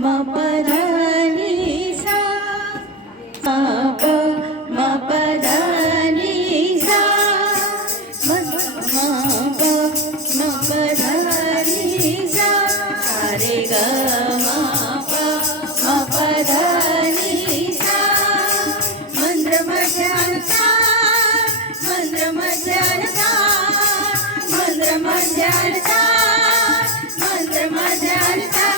म प ध नि सा प म प ध नि सा म प ध नि सा रे ग म प ध नि सा मंद्र मध्यान्ता मंद्र मध्यान्ता मंद्र मध्यान्ता मंद्र मध्यान्ता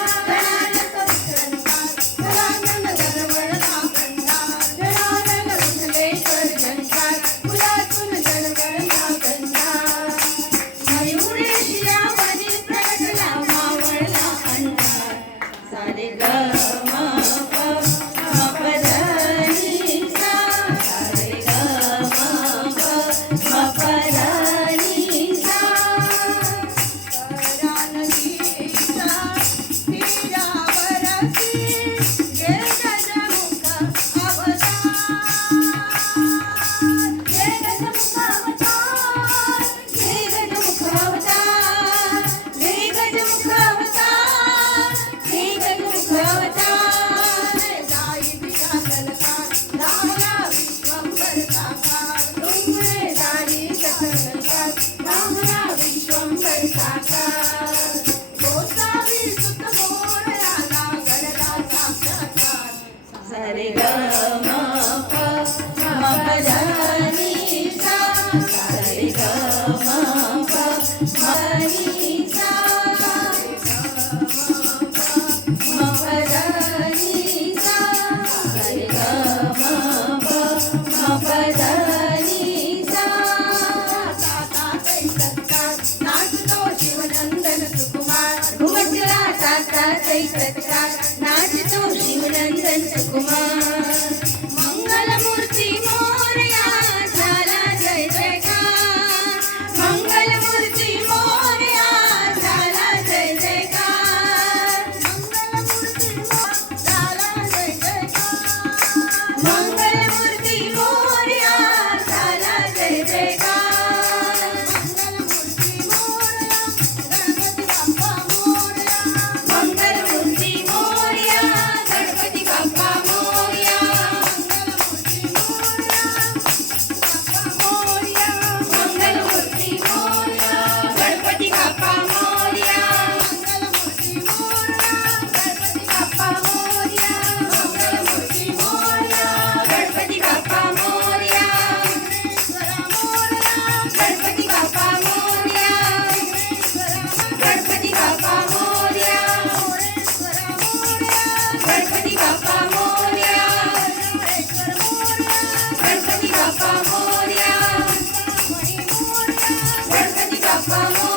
रे ग म प म प ध नि सा रे ग म प म नि सा म प ध नि सा रे ग म प म प ध नि सा नाचतो शिवनंदन सुकुमार घुमटला ताता चैत्रकार नाचतो शिवनंदन सुकुमार मंगलमूर्ती मोरया झाला जय जयकार मंगलमूर्ती मोरया झाला जय जयकार मंगलमूर्ती मोरया झाला जय जयकार मंगलमूर्ती मोरया गणपती बाप्पा मोरया मंगलमूर्ती मोरया गणपती बाप्पा मोरया मंगलमूर्ती बाप्पा मोरया मंगलमूर्ती मोरया गणपती बाप्पा मोरया गणपती बाप्पा मोरया गणपती बाप्पा मोरया गणपती बाप्पा मोरया गणपती बाप्पा मोरया गणपती बाप्पा मोरया